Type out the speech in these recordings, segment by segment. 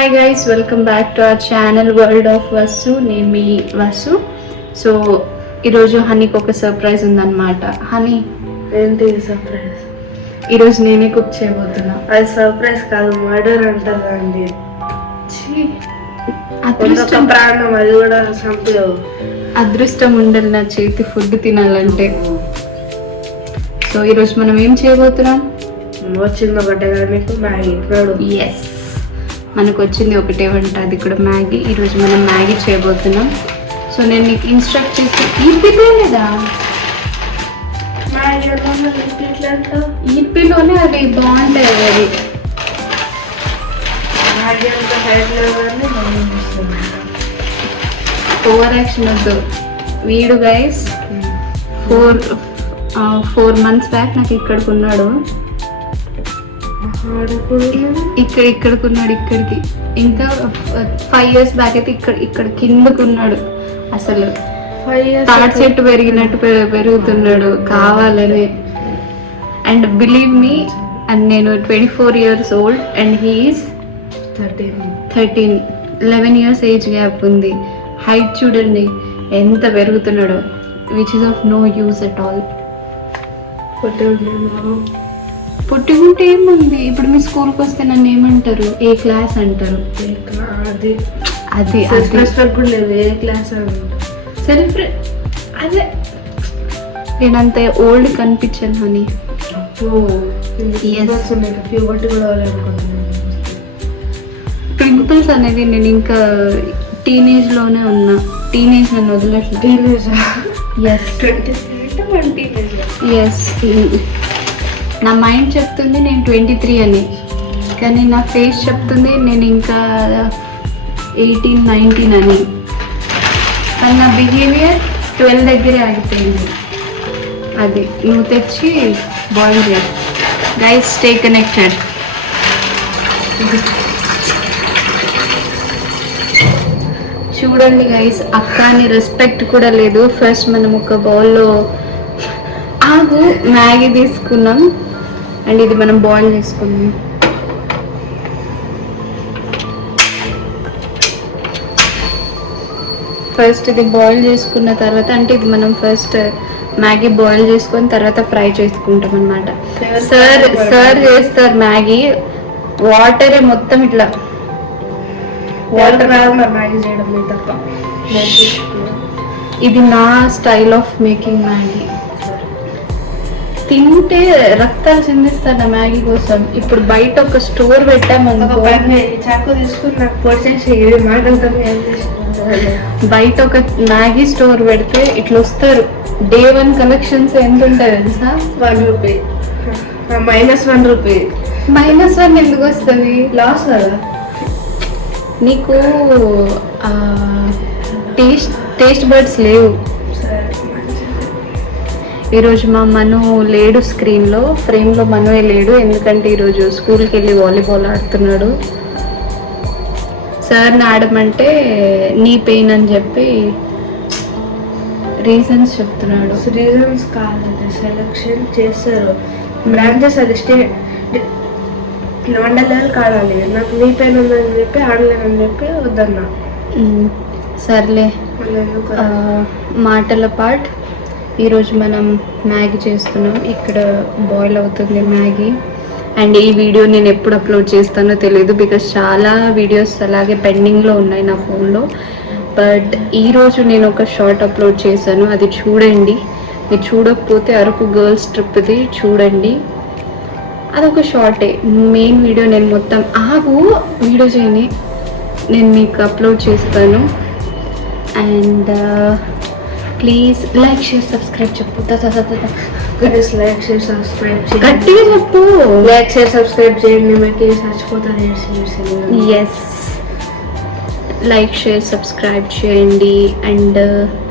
Hi guys, welcome back to our channel world of Vasu. నేను మీ Vasu. So ఈరోజు హనీకి ఒక surprise ఉందన్నమాట. హనీ, ఏంటి సర్ప్రైజ్? ఈరోజు నేనే కుక్ చేయబోతున్నా. అది సర్ప్రైజ్ కాదు, మర్డర్ అంటారు అండి. అదృష్టం, ప్రాణం అది కూడా చంపేవు. అదృష్టం ఉండాలి నా చేతి ఫుడ్ తినాలంటే. సో ఈరోజు మనం ఏం చేయబోతున్నాం? వచ్చింది ఒకటే కదా మీకు, మ్యాగీ. ఎస్, మనకు వచ్చింది ఒకటే వంట, అది కూడా మ్యాగీ. ఈరోజు మనం మ్యాగీ చేయబోతున్నాం. సో నేను నీకు ఇన్స్ట్రక్ట్ చేసి ఈపీలోనేదా ఈపీలోనే అది బాగుంటుంది. అది మ్యాగీ అంతా సైడ్లో ఓవర్ యాక్షన్ వద్దు. వీడు గైస్ 4 months బ్యాక్ నాకు ఇక్కడికి ఉన్నాడు, ఇక్కడికి ఇంకా 5 years బ్యాక్ అయితే ఇక్కడ కిందకు ఉన్నాడు. అసలు తాటి చెట్టు పెరిగినట్టు పెరుగుతున్నాడు కావాలని. అండ్ బిలీవ్ మీ, అండ్ నేను 24 years old and he's 13. 11 years age gap ఉంది. హైట్ చూడండి ఎంత పెరుగుతున్నాడో, which is of no use at all. పుట్టిగుంటే ఏముంది? ఇప్పుడు మీ స్కూల్కి వస్తే నన్ను ఏమంటారు? ఏ క్లాస్ అంటారు. అది ఏ క్లాస్ సెలబ్రేట్. అదే నేనంత ఓల్డ్ కనిపించాను అని. పింపుల్స్ అనేది నేను ఇంకా టీనేజ్లోనే ఉన్నా. టీనేజ్ నన్ను వదిలేట్లేదు. ఎస్, నా మైండ్ చెప్తుంది నేను 23 అని, కానీ నా ఫేస్ చెప్తుంది నేను ఇంకా 18, 19 అని. కానీ నా బిహేవియర్ 12 దగ్గరే ఆగిపోయింది. అది నువ్వు తెచ్చి బాయిల్ చేయ. Guys, stay connected. చూడండి గైస్, అక్కని రెస్పెక్ట్ కూడా లేదు. ఫస్ట్ మనం ఒక బౌల్లో మ్యాగీ తీసుకున్నాం అండ్ ఇది మనం బాయిల్ చేసుకున్నాం. ఫస్ట్ ఇది బాయిల్ చేసుకున్న తర్వాత, అంటే ఇది మనం ఫస్ట్ మ్యాగీ బాయిల్ చేసుకొని తర్వాత ఫ్రై చేసుకుంటాం అన్నమాట. సార్ చేస్తారు మ్యాగీ, వాటరే మొత్తం ఇట్లా వాటర్ మ్యాగీ చేయడం తప్ప. ఇది నా స్టైల్ ఆఫ్ మేకింగ్ మ్యాగీ. తింటే రక్తాలు చిందిస్తారు నా మ్యాగీ కోసం. ఇప్పుడు బయట ఒక స్టోర్ పెట్టామనుకో, చాకు తీసుకుని నాకు పొడిచేసి మాటలతో బయట ఒక మ్యాగీ స్టోర్ పెడితే ఇట్లా వస్తారు. Day 1 కలెక్షన్స్ ఎంత ఉంటాయి తెలుసా? ₹1. -1 రూపీ. -1 ఎందుకు వస్తుంది? లాస్ కదా నీకు. టేస్ట్ బర్డ్స్ లేవు. ఈరోజు మా మను లేడు స్క్రీన్లో, ఫ్రేమ్లో మనువే లేడు, ఎందుకంటే ఈరోజు స్కూల్కి వెళ్ళి వాలీబాల్ ఆడుతున్నాడు. సార్ని ఆడమంటే నీ పెయిన్ అని చెప్పి రీజన్స్ చెప్తున్నాడు. రీజన్స్ కాదండి, సెలెక్షన్ చేస్తారు బ్రాంచెస్. అది మండల లెవెల్కి ఆడాలి. నాకు నీ పెయిన్ ఉందని చెప్పి ఆడలేనని చెప్పి వద్దన్నా. సర్లే, మాటల పాట్. ఈరోజు మనం మ్యాగీ చేస్తున్నాం. ఇక్కడ బాయిల్ అవుతుంది మ్యాగీ. అండ్ ఈ వీడియో నేను ఎప్పుడు అప్లోడ్ చేస్తానో తెలియదు, బికాస్ చాలా వీడియోస్ అలాగే పెండింగ్లో ఉన్నాయి నా ఫోన్లో. బట్ ఈరోజు నేను ఒక షార్ట్ అప్లోడ్ చేశాను, అది చూడండి. మీరు చూడకపోతే అరకు గర్ల్స్ ట్రిప్ది చూడండి, అదొక షార్టే. మెయిన్ వీడియో నేను మొత్తం వీడియో చేయని నేను మీకు అప్లోడ్ చేస్తాను. And please like, share, subscribe చెప్పు. లైక్, షేర్, సబ్స్క్రైబ్ గట్టిగా చెప్పు. లైక్, షేర్, సబ్స్క్రైబ్ చేయండి. మీకు చచ్చిపోతుంది. ఎస్, లైక్, షేర్, సబ్స్క్రైబ్ చేయండి. And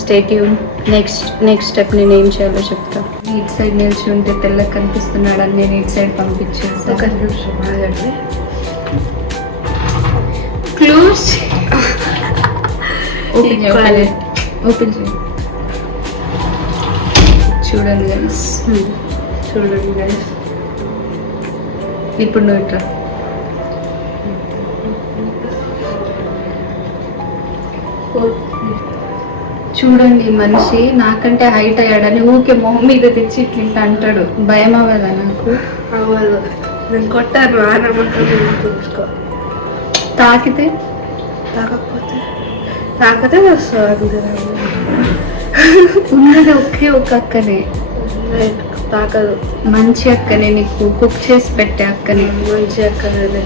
stay tune. Next step నేను ఏం చేయాలో చెప్తా. ఇటు సైడ్ నిలిచి ఉంటే తెల్లగా కనిపిస్తున్నాడని నేను ఇటు సైడ్ పంపించేస్తాను. క్లోజ్. ఓపెన్ చేయండి. చూడండి గైస్, ఇప్పుడు నువ్వు ఇట్లా చూడండి మనిషి నాకంటే హైట్ అయ్యాడని ఊకే మొహం మీద తెచ్చి ఇట్లా అంటాడు. భయం అవ్వదా నాకు? అవ్వదు. నేను కొట్టాను ఆ నమ్మకం చూసుకో. తాకితే తాకితే వస్తుంది. ఉన్నది ఒకే ఒక అక్కనే, తాకదు. మంచి అక్కనే, నీకు కుక్ చేసి పెట్టే అక్కనే. మంచి అక్కనే.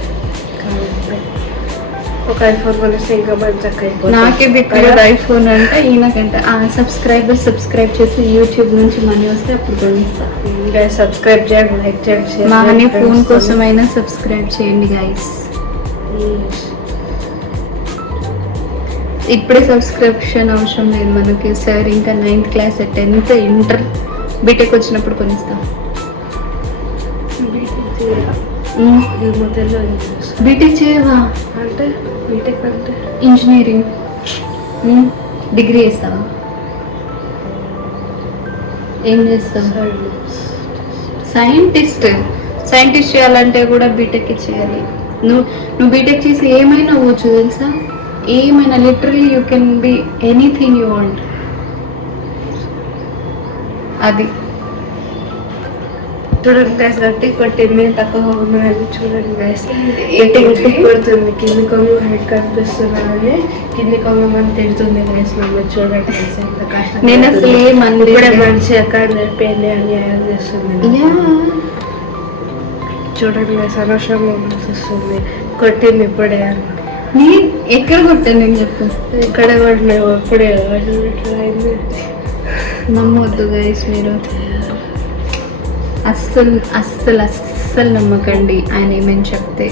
ఒక ఐఫోన్ కొనిస్తే ఇంకా మంచి అక్క అయిపోతుంది. నాకే బిక్కలేదు ఐఫోన్ అంటే ఈయనకంటే. సబ్స్క్రైబ్ చేసి యూట్యూబ్ నుంచి మనీ వస్తే అప్పుడు కొనిస్తా. సబ్స్క్రైబ్ చేయండి, లైక్ చేయండి. మా హనీ ఫోన్ కోసమైనా సబ్స్క్రైబ్ చేయండి గైస్. ఇప్పుడే సబ్స్క్రిప్షన్ అవసరం లేదు మనకి. సార్ ఇంకా 9th class 10th inter BTech వచ్చినప్పుడు కొనిస్తాం. బీటెక్ చేయవా? అంటే బీటెక్ అంటే ఇంజనీరింగ్ డిగ్రీ చేస్తావా? ఏం చేస్తావు? సైంటిస్ట్ చేయాలంటే కూడా బీటెక్ చేయాలి. నువ్వు బీటెక్ చేసి ఏమైనా అవ్వచ్చు తెలుసా? ఏమైనా literally you can be anything you want. అది చూడండి గైస్, గట్టి కొట్టింది తక్కువ ఉన్నది. చూడండి గైస్, గట్టి కొడుతుంది. కింది కొంగు హైట్ కనిపిస్తున్నానని కింది కొంగు మనం తిడుతుంది గైస్. మమ్మల్ని చూడండి గైస్, ఎంత కష్టం. నేను అసలు ఏమన్నా ఇప్పుడే మంచి అక్కడ నేర్పేయండి అన్యాయం చేస్తుంది. చూడండి గైస్, అనవసరంగా వస్తుంది. కొట్టింది ఇప్పుడే అని. నీ ఎక్కడ కొట్టాను నేను చెప్పు. ఇక్కడ కొట్టినావు ఇప్పుడే. ఇట్లా అయింది. నమ్మొద్దు గైస్ మీరు, అస్సలు నమ్మకండి ఆయన ఏమేమి చెప్తే.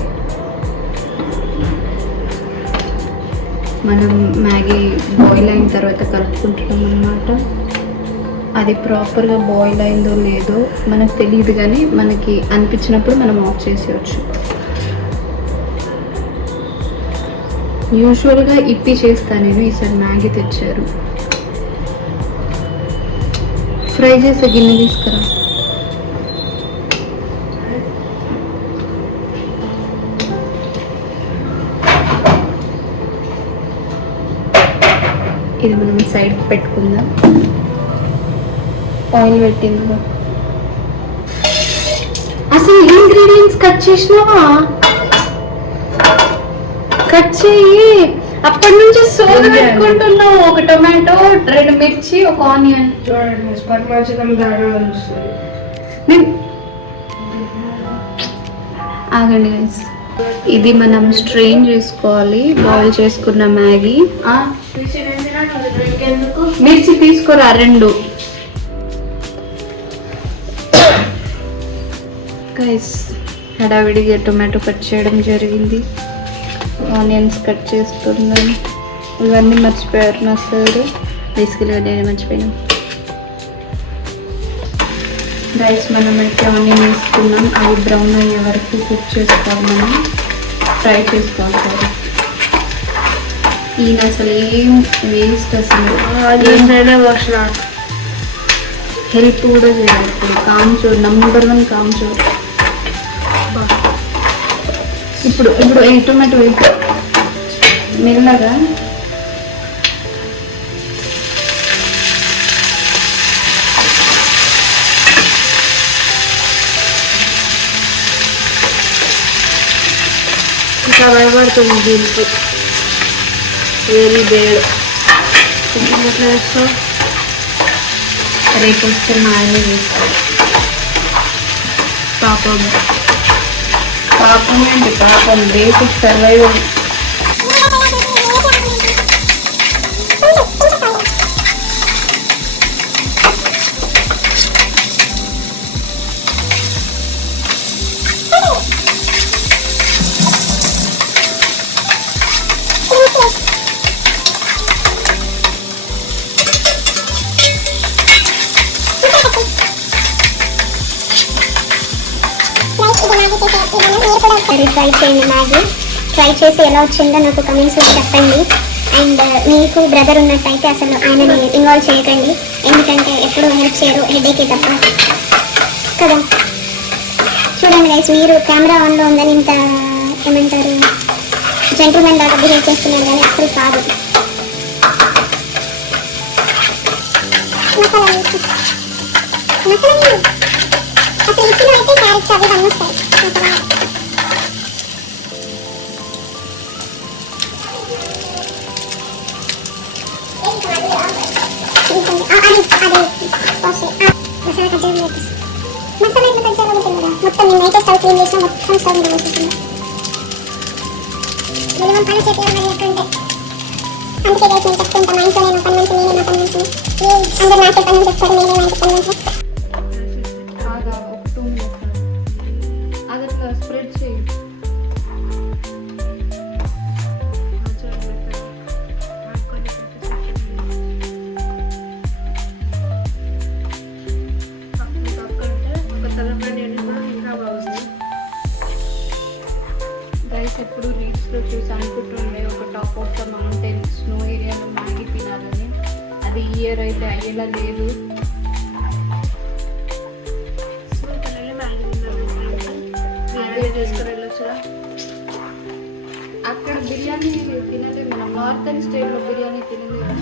మనం మ్యాగీ బాయిల్ అయిన తర్వాత కలుపుకుంటున్నాం అన్నమాట. అది ప్రాపర్గా బాయిల్ అయిందో లేదో మనకు తెలియదు, కానీ మనకి అనిపించినప్పుడు మనం ఆఫ్ చేసేయచ్చు. యూజువల్గా ఇప్పి చేస్తాను నేను, ఈసారి మ్యాగీ తెచ్చారు. ఫ్రై చేసే గిన్నె తీసుకురా. ఇది మనం సైడ్ పెట్టుకుందాం. ఆయిల్ పెట్టింది. అసలు ఇంగ్రీడియంట్స్ కట్ చేసినావా? కట్ చేయి. అప్పటి నుంచి సోద పెట్టుకుంటున్నావు. ఒక టొమాటో, 2 మిర్చి, ఒక ఆనియన్. చూడండి స్పర్మాచకం దానా వస్తుంది. ఆగండి గైస్, ఇది మనం స్ట్రెయిన్ చేసుకోవాలి. బాయిల్ చేసుకున్న మ్యాగీ. మిర్చి తీసుకోరా 2. గైస్ హడావిడిగా టొమాటో కట్ చేయడం జరిగింది. ఆనియన్స్ కట్ చేస్తున్నాను. ఇవన్నీ మర్చిపోయారు నా సార్. బేసికల్గా నేను మర్చిపోయాను. గైస్ మనం అయితే ఆనియన్ వేసుకున్నాం. అవి బ్రౌన్ అయ్యే వరకు కుక్ చేసుకోవాలి. మనం ఫ్రై చేసుకోవాలి. సార్ ఈయన అసలు ఏం వేస్ట్, అసలు హెల్ప్ కూడా చేయాలి. ఇప్పుడు కాంచూర్ నంబర్ 1 కాంచూర్. ఇప్పుడు ఈ టొమాటో వేసి మెల్లగా ఇంకా భయపడుతుంది దీంతో. Very bad. ఎట్లా వేస్తావు? రేపు వస్తే మా ఆయన వేస్తాడు. పాపం ఏంటి పాపం, బేసిక్ సర్వైవల్. ట్రై చేయండి. మ్యాగీ ట్రై చేసి ఎలా వచ్చిందో నాకు కమెంట్స్లో చెప్పండి. అండ్ మీకు బ్రదర్ ఉన్నట్టయితే అసలు ఆయనని ఇన్వాల్వ్ చేయకండి, ఎందుకంటే ఎప్పుడు హెల్ప్ చేయరు, హెడేకే తప్ప కదా. చూడండి గైస్, మీరు కెమెరా ఆన్లో ఉందని ఇంత ఏమంటారు జెంటిల్మెన్ దాకా బిహేవ్ చేస్తున్నారు, కానీ అసలు కాదు. మసాలా వేసి మసాలా అసలు ఇచ్చిన అయితే క్యారెట్స్ అవి అన్నీ వస్తాయి మసాలా మసాలా కట్ చేయాలి మసాలా ఎట్లా కట్ చేయాలో తెలియదా మొత్తం నేనైతే స్టవ్ క్లీన్ చేసిన మొత్తం స్టవ్ మీద వేసేసింది మినిమం పని చేతి మరి ఎక్కడుంటే అందుకే గైస్ నేను చెప్తుంటా మా ఇంట్లో నేను పని మంచి నేనే మా పని మంచి అందరు నాకే పని చెప్తారు నేనే మా ఇంటి పని మంచి ఆగా ఒక 2 minutes అది అట్లా స్ప్రెడ్ చేయి. గైస్ ఎప్పుడు రీల్స్లో చూసి అనుకుంటుండే ఒక top of the mountain snow ఏరియాలో మ్యాగీ తినాలని. అది ఈ ఇయర్ అయితే అయ్యేలా లేదు. అక్కడ బిర్యానీ తినలేదు మనం. నార్థన్ స్టేట్లో బిర్యానీ తినలేదు కదా.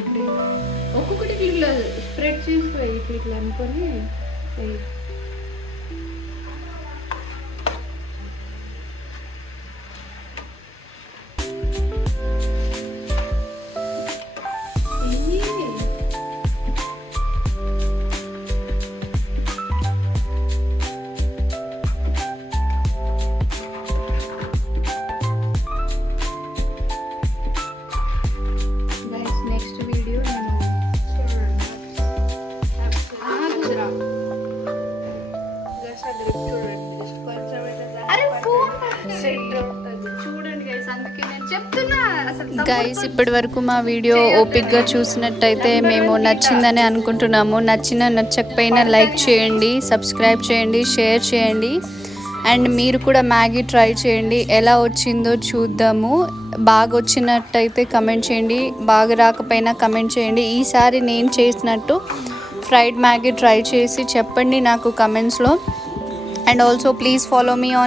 ఇప్పుడు ఒక్కొక్కటి ఇట్లా స్ప్రెడ్ చేసి ఇట్లా అనుకొని వేయి. నెక్స్ట్ వీడియో నేను చూడండి గైస్, అందుకే నేను చెప్తున్నా. అసలు గైస్ ఇప్పటి వరకు మా వీడియో ఓపిక్గా చూసినట్టయితే మేము నచ్చిందని అనుకుంటున్నాము. నచ్చకపోయినా లైక్ చేయండి, సబ్స్క్రైబ్ చేయండి, షేర్ చేయండి. అండ్ మీరు కూడా మ్యాగీ ట్రై చేయండి, ఎలా వచ్చిందో చూద్దాము. బాగా వచ్చినట్టయితే కమెంట్ చేయండి, బాగా రాకపోయినా కమెంట్ చేయండి. ఈసారి నేను చేసినట్టు ఫ్రైడ్ మ్యాగీ ట్రై చేసి చెప్పండి నాకు కమెంట్స్లో. And also please follow me on